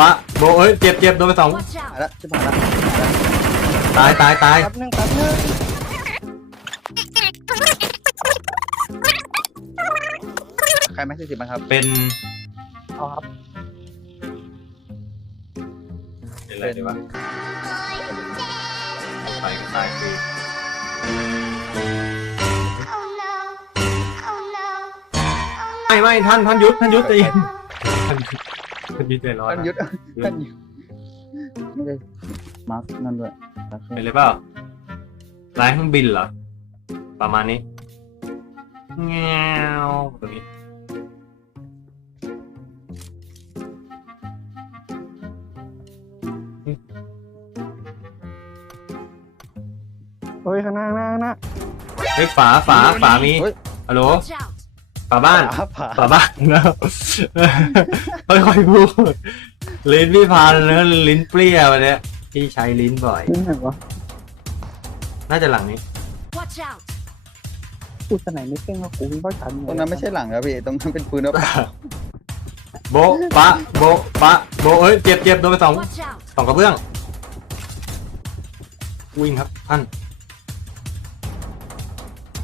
ปะโบเอ้ยเจ็บเจ็บโดนไปสอง Watch หาย out! แล้วชิบหายแล้วตายตายตายแป๊บนึงแป๊บนึงใครไม่สี่สิบบ้างครับเป็นเอาครับเป็นอะไรดีวะไปก็ตายคือ Oh no! Oh no! ไม่ไม่ท่านท่านยุทธท่านยุทธใจเย็นท่านท่านยุทธใจร้อนท่านนะยุทธท่านยุทธไม่ได้มาร์คนั่นด้วยมาร์คเป็นเลยเปล่าลายเครื่องบินเหรอ ประมาณนี้เงี้ยวตรงนี้เฮ้ยข้างหน้าข้างหน้าข้างหน้าเฮ้ยฝาฝาฝามีเฮ้ยฮัลโหล Watch out! ฝาบ้านผาผาฝาบ้านแล้วค่อยๆพูดลิ้นพี่พานเนื้อะลิ้นเปรี้ยววันเนี้ยพี่ใช้ลิ้นบ่อย นี่ไหนวะน่าจะหลังนี้ Watch out! พูดสไหนไม่เก่งว่ากูวิ่งเข้าชันตรงนั้นไม่ใช่หลังครับพี่ตรงนั้นเป็นปืนแล้วโบะปะโบะปะโบะเอ้ยเจ็บเจ็บโดนไปสอง Watch out! สองกระเบื้อง วิ่งครับท่าน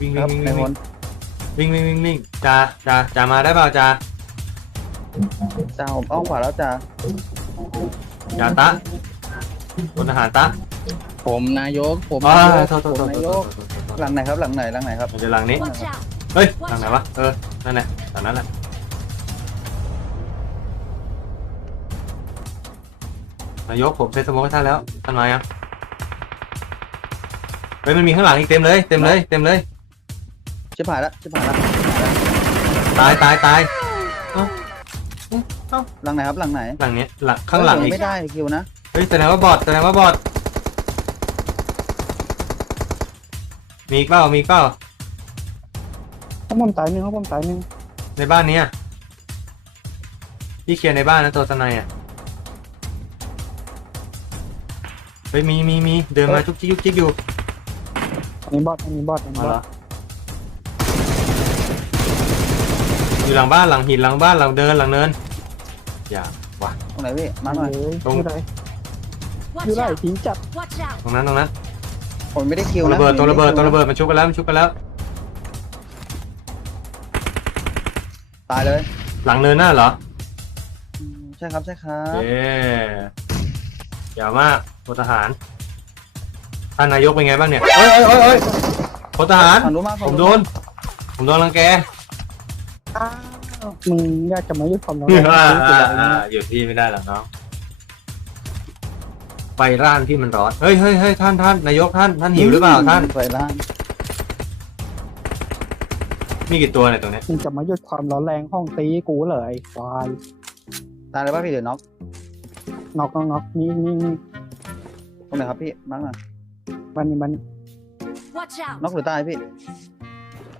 วิ่งควิ่รับงวิ่งในวิ่งมน วิ่งวิ่งวิ่งวิ่งจ่าจ่าจ่ามาได้เปล่าจ่าจ้าผมอ้อมขวาแล้วจ้าจ่าตะพลทหารตะผมนายกผมอ้านายกโทษโทษผโทมษนายโทกษโทษโทษโทษหลังไหนครับหลังไหนหลังไหนครับ มันจะหลังนี้ Watch out! เฮ้ยหลังไหนวะเออนั่นแหละตอนนั้นแหละนายกผมเซตสโมองให้ท่านแล้วท่านมายังเฮ้ยมันมีข้างหลังอีกเต็มเลยเต็มเลยเต็มเลย ชิบหายแล้วชิบหายแล้วตายตายตายหลังไหนครับหลังไหนหลังเนี้ยหลังข้างหลังเฮ้ยอีกไม่ได้คิวนะเฮ้ยแสดงว่าบอดแสดงว่าบอดมีอีกเปล่ามีอีกเปล่าข้างบนตายหนึ่งข้างบนตายหนึ่งในบ้านเนี้ยพี่เคลียร์ในบ้านนะตัวสไนอะเฮ้ยมีมีมีเดินมาจุกจิกจุกจิกอยู่ อันนี้บอสอันนี้บอสอันนี้มาบอแอยู่หลังบ้านหลังหินหลังบ้านหลังเดินหลังเนินอย่าว่ะ ตรงไหนพี่มามาหน่อยเลยตรง อยู่ไหน Watch อยู่ไหน out! ทิ้งจับ Watch out! ตรงนั้นตรงนั้นผมไม่ได้คิตัววนะระเบิดตัวระเบิดผมตัวไม่ไคิระเบิดมันชุบกันแล้วมันชุบกันแล้ว ตายเลยหลังเนินหน้าเหรออืมใช่ครับใช่ครับเย้เดี๋ยวมากพลทหารท่านนายกเป็นไงบ้างเนี่ยเอ้ยเอ้ยเอ้ยเอ้ยพลทหาร ฝั่งนู้นมาผฝั่งมโดน ผมโดนรังแกอ้าว มึงอยากจะมายึดความร้อนอ่าแรงอ่าอ่าอยู่ที่ไม่ได้หรอกน้องไฟร้านที่มันร้อนเฮ้ยเฮ้ยเฮ้ยท่านท่านนายกท่านท่านหิวหรือเปล่าท่านไฟล่างมีกี่ตัวเนี่ยตรงเนี้ยมึงจะมายึดความร้อนแรงห้องตีกูเลยไอ้ควายตายเลยป่ะพี่เดี๋ยวน็อกน็อกน็อกน็อกนี่นี่นี่ตรงไหนครับพี่มาร์คหน่อยบันนี่บันนี่ Watch out! น็อกหรือตายพี่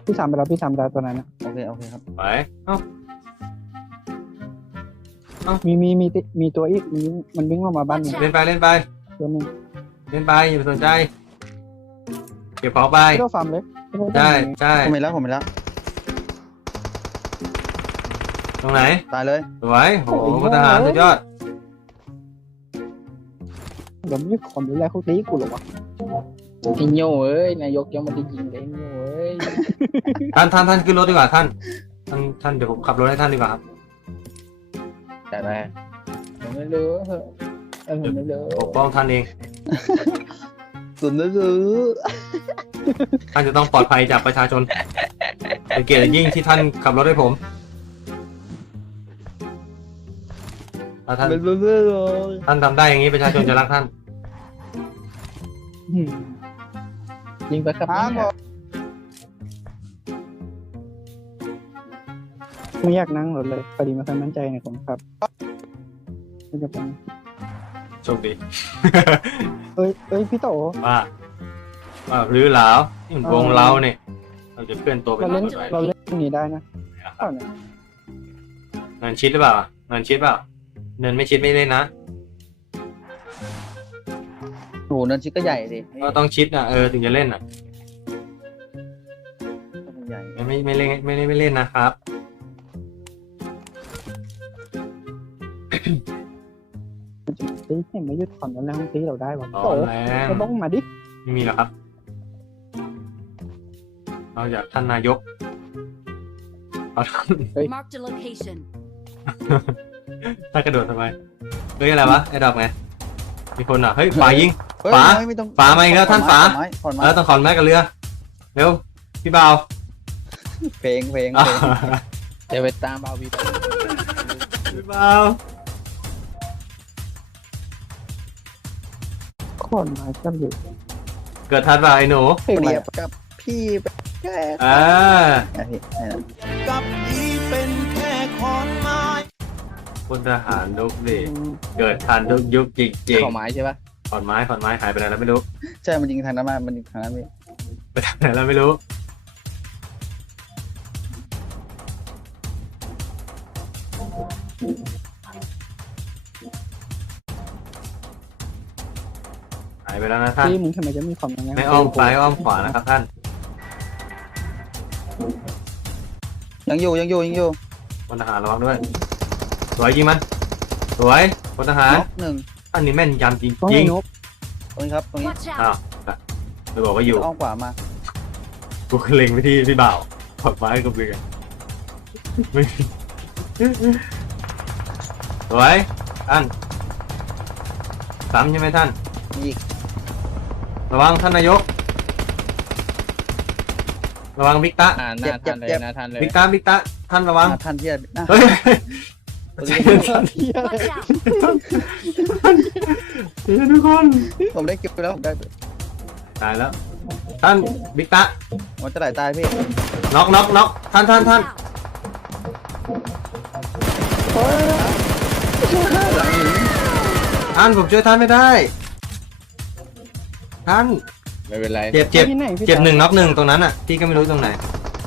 พี่สามไปแล้วพี่สามไปแล้วตัวนั้นนะโอเคโอเคครับไปเอ้ามีมีมีติมีตัวอีกมีมันวิ่งออกมาบ้านนี่เล่นไปเล่นไปตัวหนึงเล่นไปอย่าไปสนใจ เก็บของไปพี่ต้องฟาร์มเล็กพี่ต้องใช่ฟาร์มเล็กใช่ผมเห็นแล้วผมเห็นแล้วตรงไหนตายเลยสวยโอ้โหพลทหารสุดยอดเดี๋ยวมีความรุนแรงเขาตีกูเหรอวะ ไอ้โง่เอ้ยนายกยังไม่ได้ยิงเลยไอ้โง่เอ้ยท่านท่านท่านขึ้นรถดีกว่าท่านท่านท่านเดี๋ยวผมขับรถให้ท่านดีกว่าครับแต่แรกผมไม่รู้เหอะเออผมไม่รู้ปกป้องท่านเองสุดเลยคือท่านจะต้องปลอดภัยจากประชาชนเป็นเกียรติอย่างยิ่งที่ท่านขับรถให้ผมถ้าท่านเป็นเรื่อยๆเลยท่านทำได้อย่างนี้ประชาชนจะรักท่าน อืม ยิงไปครับครับเนี่ยผมไม่อยากนั่งรถเลยพอดีไม่ค่อยมั่นใจในผมครับมันจะเป็นโชคดีเอ้ยเอ้ยพี่โตว่าว่าหรือเหลานี่มันวงเราเนี่ย เราจะเคลื่อนตัวไปเราเล่นทางไหนเราเล่นอย่างนี้ได้นะเปล่าเนี่ยเนินชิดหรือเปล่าเนินชิดเปล่าเนินไม่ชิดไม่เล่นนะ โหเนินชิดก็ใหญ่ดิก็ต้องชิดนะเออถึงจะเล่นอะใหญ่ไม่ไม่ไม่เล่นไม่เล่นไม่เล่นนะครับ ตีเห็นไม่หยุดผ่อนแล้วแล้วตีเราได้วะร้อโอ้นแรงจะบ้องมาดิไม่มีหรอกครับนอกจากท่านนายกเอาท่าน Marked a location. ท่านกระโดดทำไมเฮ้ยอะไรวะไอ้ดอกไงมีคนอะเฮ้ยฝายิง เฮ้ยฝาไม่ไม่ต้องฝามาอีกแล้วท่านฝา ขอนไม้ขอนไม้แล้วต้องขอนแม่กับเรือ เร็ว พี่บ่าวเพลงเพลงอะเพลงเดี๋ยวไปตามบาวีไปพี่บ่าวขอนไม้กันอยู่เกิดทันป่ะไอ้หนูเพลงเปอะไรรียบอะกับพี่เป็นแค่อ่าไอ้พี่ไอ้นั่นกับพี่เป็นแค่ขอนไม้พลทหารลุกดิเกิดทันทุกยุคจริงขอไม้ใช่ปะๆ ขอนไม้ขอนไม้หายไปไหนแล้วไม่รู้ใช่ มันยิงทางนั้นมามันยิงทางนั้นพี่ไปทางไหนแล้วไม่รู้ หายไปแล้วนะท่านตีมึงทำไมจะมีความยังไงไม่อ้อมซ้ายอ้อมขวานะครับท่าน ยังอยู่ยังอยู่ยังอยู่พลทหารระวังด้วย สวยยิงมัน สวยพลทหารน็อกหนึ่ง ท่านนี่แม่นยำจริงต้องจริให้งนกตรงนี้ครับตรงนี้ Watch อ้าว out. ไม่บอกว่าอยู่อ้อมขวามากูเล็งไปที่พี่บ่าวขอดไม้กับเรือไม่สวยท่านซ้ำใช่ไหมท่าน มีอีกระวังท่านนายก ระวังบิ๊กตะอ่าหน้าทันเลยหน้าทันเลยบิ๊กตะบิ๊กตะท่านระวัง หน้าท่านที่จะหน้าเฮ้ยตรงใจนี้เย็นท่าน Watch out. ใจเย็นทุกคนผมได้เก็บไปแล้วผมได้ตายแล้ว ท่านบิ๊กตะมันจะไหลตายพี่น็อกน็อกน็อกท่านท่านท่านหลังหินท่านผมช่วยท่านไม่ได้ ท่าน ไม่เป็นไรเจ็บเจ็บที่ไหนพี่เจ็บหนึ่งน็อกหนึ่งตรงนั้นอะพี่ก็ไม่รู้ตรงไหน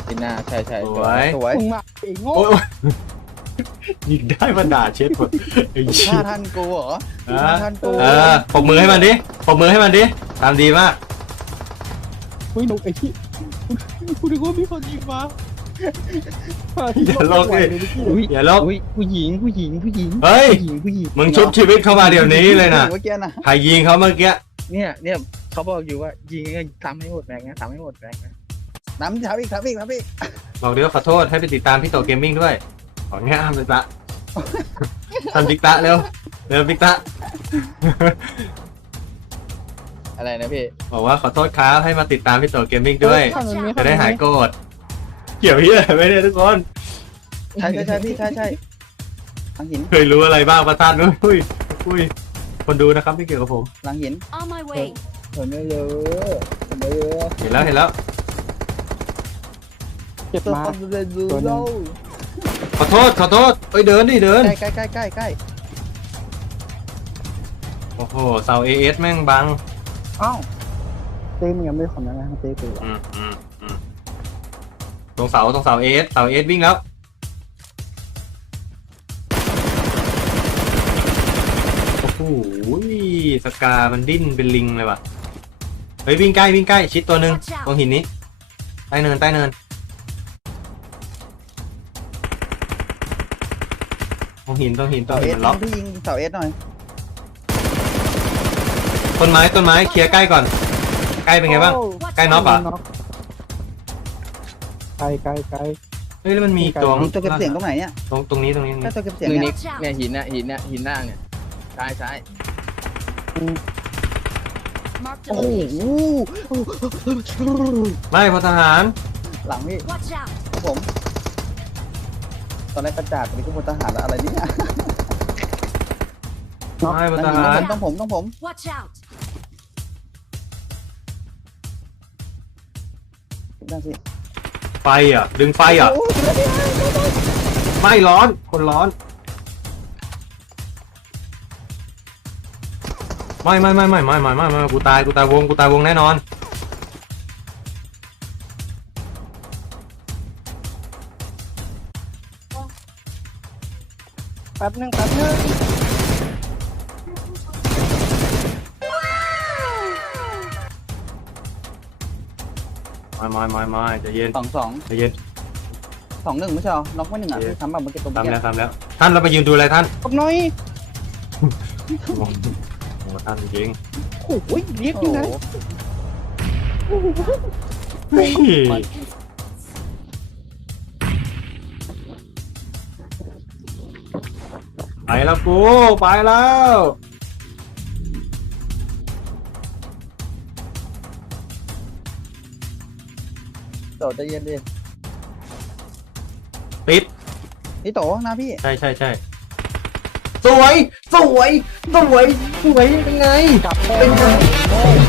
ที่หน้าใช่ใช่สวย สวย มึงมาไอ้โง่โอ้ยยิ งได้มาด่าเช็ดหมดไอ้เหี้ท่ายท่านกูเหรอเออท่าท่านกูเออปมมือให้มันดิปมมือให้มันดิทำดีมากอุ้ยนกไอ้ที่กูนึกว่ามีคนยิงมาอย่าโลกดิอุ้ยอย่าลบอุ้ยผู้หญิงผู้หญิงผู้หญิงเฮ้ย ผู้หญิงผู้หญิงมึงชุบชีวิตเข้ามาเดี๋ยวนี้เลยนะเมื่อกี้นะใครยิงเขาเมื่อกี้เนี่ยเนี่ยเขาบอกอยู่ว่ายิงก็ทำให้หมดแรงนะทำให้หมดแรงนะน้ำทับอีกทับอีกทับอีกบอกด้วยว่าขอโทษให้ไปติดตามพี่โตเกมมิ่งด้วย ขอแง่ามเลยตะทำบิ๊กตะเร็วเร็วบิ๊กตะอะไรนะพี่บอกว่าขอโทษครับให้มาติดตามพี่โตเกมมิ่งด้วย Watch out. จะได้หายโกรธเกี่ยวพี่อะไรไหมเนี่ยทุกคน ใช่ใช่ใช่พี่ใช่ใช่หลังหินเคยรู้อะไรบ้างประธานอุ้ยอุ้ยคนดูนะครับไม่เกี่ยวกับผมหลังหิน On my way. เห็นไม่เยอะเห็นไม่เยอะเห็นแล้วเห็นแล้ว เจ็บตัวมาคก นเดินดูตัวหนึ่เราง ขอโทษขอโทษเอ้ยเดินดิเดิน ใกล้ใกล้ใกล้ใกล้ใกล้โอ้โหเสาเอเอสแม่งบังอ้าวเต้มึงยังไม่ขอนะเต้กูอืมอืมอืมตรงเสาตรงเสาเอสเสาเอสวิ่งแล้ว โอ้โหสกา มันดิ้นเป็นลิงเลยว่ะ เฮ้ยวิ่งใกล้วิ่งใกล้ชิดตัวหนึ่ง Watch out ตรงหินนี้ ใต้เนินใต้เนิน หินตรงหินตรเสางเอหินสมันล็อกพี่ยิงเสาเอสหน่อยต้นไม้ต้นไม้เคลียร์ใกล้ก่อน ใกล้เป็นไงบ้าง Watch ใกล้น็อกเหรอไกลไกลไกลเฮ้ยแล้วมันมีตัวมีตัวเก็บเสียงตรงไหนเนี่ยตรงตรงนี้ตรงนี้ตรงแค่นี้ตัวเก็บเสียงมือเนี่นิยกเนี่ยหินน่ะหินน่ะหินล่างเนี่ยซ้ายซ้าย Marked a โอ้โห location. ไม่พลทหารหลังพี่ Watch out. ครับผมต อนแรกก็จ่ดตอนนี้ก็พลทหารแล้วอะไรเนี่ยไม่พลทหาร ต้องผมต้องผมไไฟอะ ดึงไฟอะ ไม่ร้อน คนร้อน ไม่ไม่ไม่ไม่ไม่ไม่ไม่กูตายกูตายวงกูตายวงแน่นอน แป๊บนึงแป๊บนึงไม่ไม่ไม่ไม่ใจะเย็นสองสองใจะเย็นสองหนึ่งไม่ใช่เหรอน็อกไม่หนึ่งอะเย้ทำแบบเมื่อกี้ตัวเมื่อทำกี้แล้วทำแล้ว ท่านเราไปยืนดูอะไรท่านกบน้อยโอ้โหท่านจริงโอ้ยเรียกอยู่นะเฮ้ย ไปแล้วกูไปแล้วโตใจเย็นดิติดพี่โตนะพี่ใช่ใช่ใช่สวย สวย สวย สวยเป็นไง กลับเป็นไงโง่